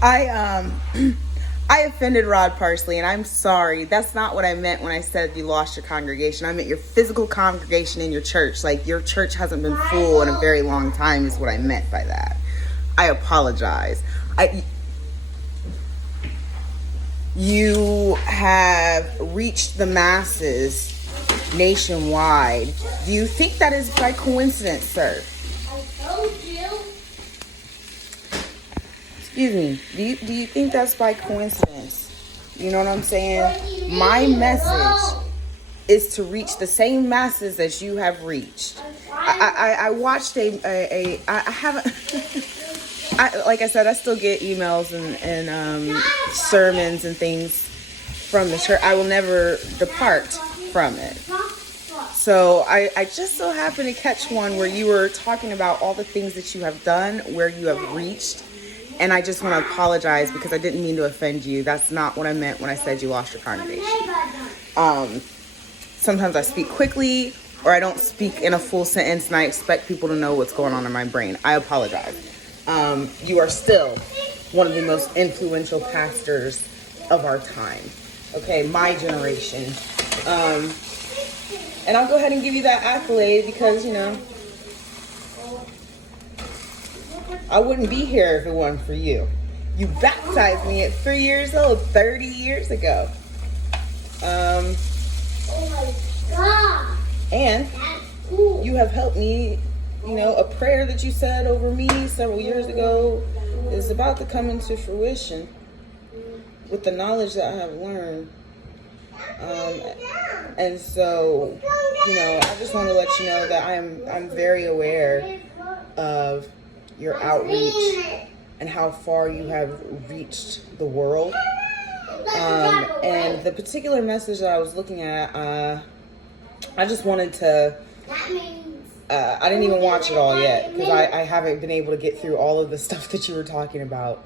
I I offended Rod Parsley, and I'm sorry. That's not what I meant when I said you lost your congregation. I meant your physical congregation in your church. Like, your church hasn't been full in a very long time is what I meant by that. I apologize. You have reached the masses nationwide. Do you think that is by coincidence, sir? I told you. Excuse me. Do you think that's by coincidence? You know what I'm saying? My message is to reach the same masses that you have reached. I watched I haven't like I said, I still get emails and sermons and things from the church. I will never depart from it. So I just so happened to catch one where you were talking about all the things that you have done, where you have reached. And I just want to apologize because I didn't mean to offend you. That's not what I meant when I said you lost your congregation. Sometimes I speak quickly or I don't speak in a full sentence and I expect people to know what's going on in my brain. I apologize. You are still one of the most influential pastors of our time. Okay, my generation. And I'll go ahead and give you that accolade because, you know, I wouldn't be here if it wasn't for you. You baptized me at 3 years old, 30 years ago. Oh my God. And you have helped me, you know, a prayer that you said over me several years ago is about to come into fruition with the knowledge that I have learned. And so, you know, I just want to let you know that I'm very aware of your outreach and how far you have reached the world. And the particular message that I was looking at, I just wanted to, I didn't even watch it all yet because I haven't been able to get through all of the stuff that you were talking about.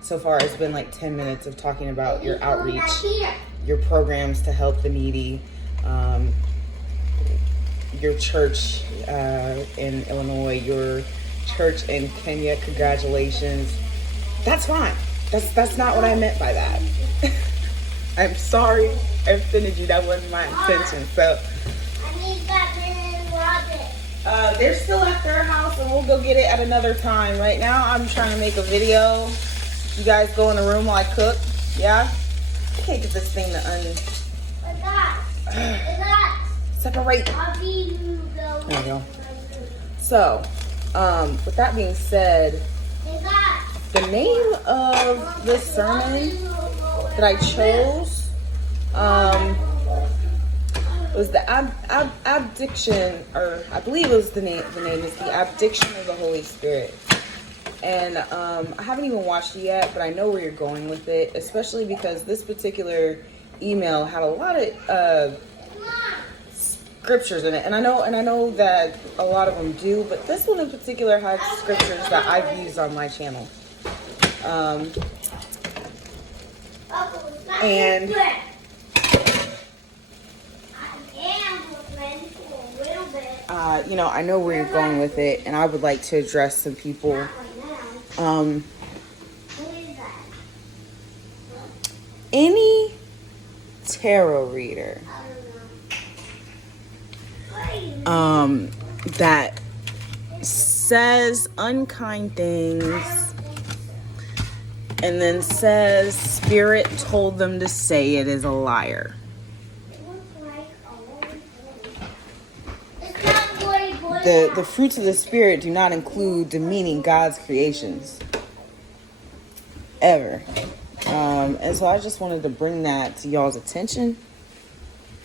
So far, it's been like 10 minutes of talking about your outreach, your programs to help the needy, your church in Illinois, your church in Kenya. Congratulations. That's fine. That's not what I meant by that. I'm sorry I offended you. That wasn't my intention. So I need Batman and Robin. they're still at their house and we'll go get it at another time. Right now I'm trying to make a video. You guys go in the room while I cook. Yeah? I can't get this thing to separate. There you go. So, with that being said, the name of this sermon that I chose was the abdiction, or I believe it was the name is the abdiction of the Holy Spirit. And I haven't even watched it yet, but I know where you're going with it, especially because this particular email had a lot of scriptures in it, and I know that a lot of them do, but this one in particular had scriptures that I've used on my channel. And you know, I know where you're going with it, and I would like to address some people. Any tarot reader that says unkind things and then says Spirit told them to say it is a liar. The fruits of the Spirit do not include demeaning God's creations. Ever. And so I just wanted to bring that to y'all's attention.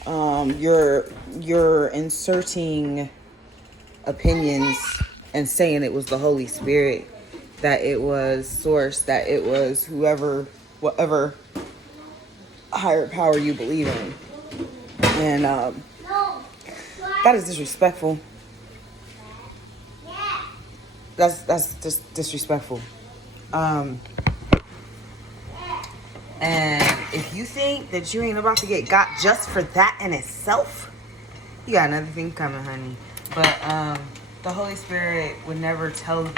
You're inserting opinions and saying it was the Holy Spirit, that it was source, that it was whoever, whatever higher power you believe in. And that is disrespectful. That's just disrespectful. And if you think that you ain't about to get got just for that in itself, you got another thing coming, honey. But the Holy Spirit would never tell you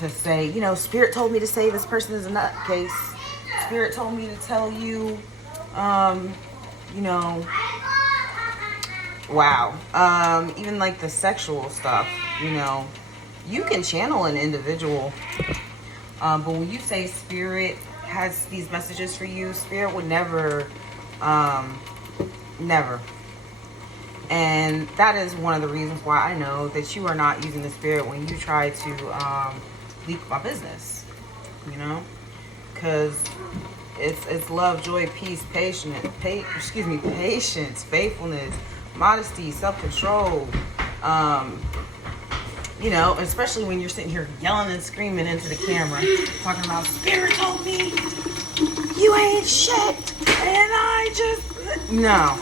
to say, you know, Spirit told me to say this person is a nutcase. Spirit told me to tell you, you know, wow. Even like the sexual stuff, you know, you can channel an individual. But when you say Spirit has these messages for you, Spirit would never, never. And that is one of the reasons why I know that you are not using the Spirit when you try to leak my business, you know, because it's love, joy, peace, patience, faithfulness, modesty, self-control, you know, especially when you're sitting here yelling and screaming into the camera, talking about Spirit told me you ain't shit, and I just no.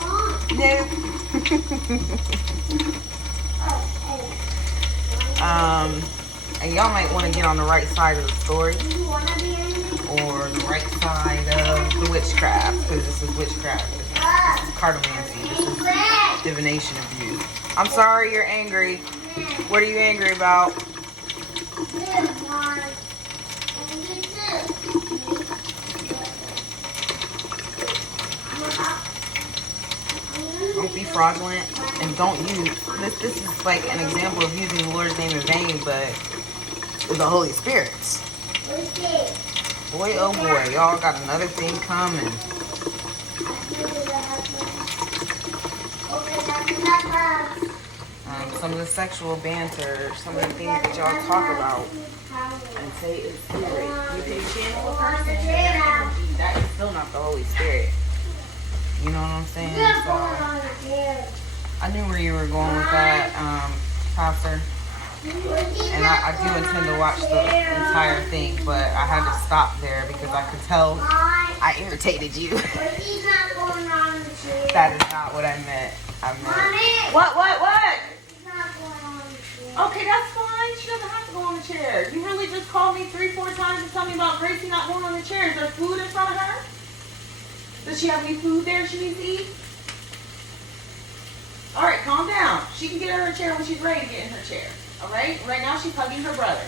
And y'all might want to get on the right side of the story or the right side of the witchcraft, because this is witchcraft. This is cartomancy. This is divination of you. I'm sorry you're angry. What are you angry about? Don't be fraudulent, and don't use this. This is like an example of using the Lord's name in vain, but with the Holy Spirit. Boy, oh boy, y'all got another thing coming. Some of the sexual banter, some of the things that y'all talk about, and say it's Spirit. You can channel a person, and their energy. That is still not the Holy Spirit. You know what I'm saying? So, I knew where you were going with that, Pastor. And I do intend to watch the entire thing, but I had to stop there because I could tell I irritated you. That is not what I meant. I meant... What? Okay, that's fine. She doesn't have to go on the chair. You really just called me 3-4 times and tell me about Gracie not going on the chair. Is there food in front of her? Does she have any food there she needs to eat? All right, calm down. She can get her chair when she's ready to get in her chair. All right? Right now she's hugging her brother.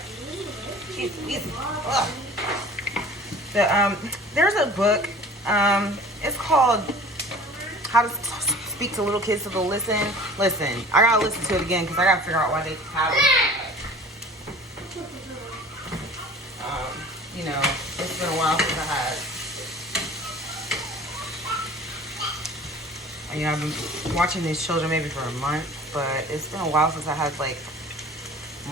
There's a book. It's called How to Speak to Little Kids So They'll Listen. Listen, I gotta listen to it again because I gotta figure out why they have it. You know, it's been a while since I had. You know, I've been watching these children maybe for a month, but it's been a while since I had like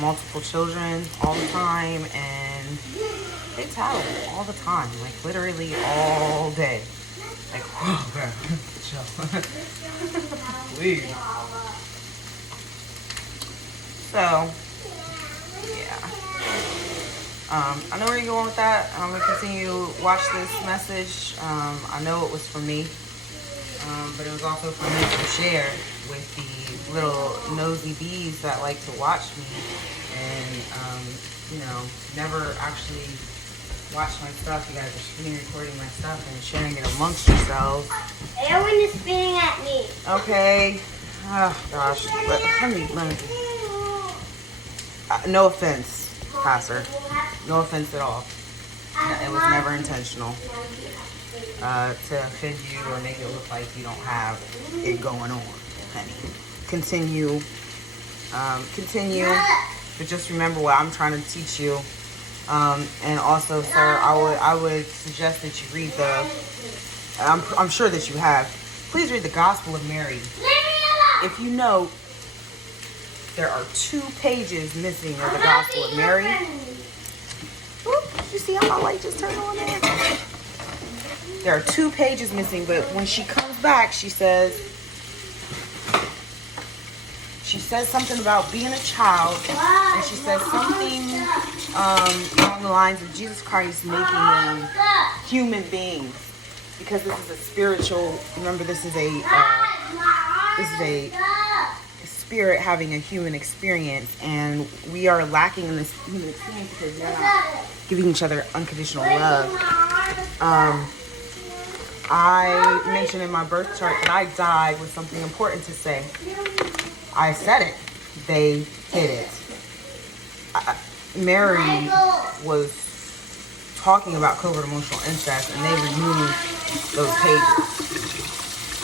multiple children all the time, and they tattle all the time, like literally all day. Like, whoa, bro, chill. Please. So, yeah. I know where you're going with that. I'm gonna continue to watch this message. I know it was for me. But it was also for me to share with the little nosy bees that like to watch me and, you know, never actually watch my stuff. You guys are screen recording my stuff and sharing it amongst yourselves. Everyone is spitting at me. Okay. Oh, gosh. Let me. No offense, Pastor. No offense at all. It was never intentional. To offend you or make it look like you don't have it going on, honey. Continue. But just remember what I'm trying to teach you. And also, sir, I would suggest that you read I'm sure that you have. Please read the Gospel of Mary. If you know, there are 2 pages missing of the Gospel of Mary. Oop, you see how my light just turned on there? There are 2 pages missing, but when she comes back, she says something about being a child, and she says something along the lines of Jesus Christ making them human beings, because this is a spiritual. Remember, this is a spirit having a human experience, and we are lacking in this human experience because we are not giving each other unconditional love. I mentioned in my birth chart that I died with something important to say. I said it. They hid it. Mary was talking about covert emotional incest, and they removed those pages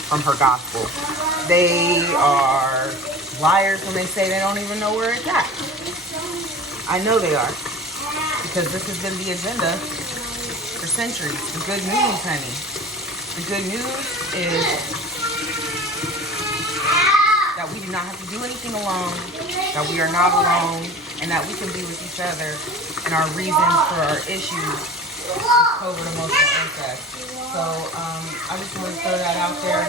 from her gospel. They are liars when they say they don't even know where it's at. I know they are, because this has been the agenda for centuries. The good news, honey. The good news is that we do not have to do anything alone, that we are not alone, and that we can be with each other, and our reasons for our issues with covert emotional incest. So I just want to throw that out there.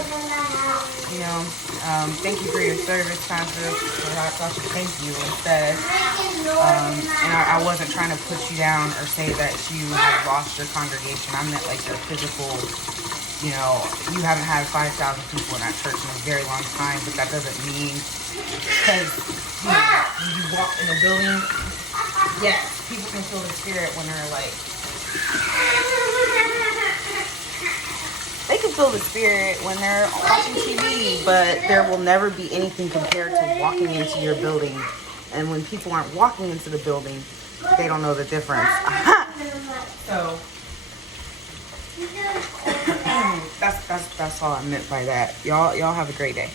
You know, thank you for your service, Sandra. I thought you thank you instead. And I wasn't trying to put you down or say that you have lost your congregation. I meant like your physical, you know, you haven't had 5,000 people in that church in a very long time, but that doesn't mean, because, you know, when you walk in a building, yes, people can feel the spirit when they're like, they can feel the spirit when they're watching TV, but there will never be anything compared to walking into your building. And when people aren't walking into the building, they don't know the difference. So that's all I meant by that. Y'all have a great day.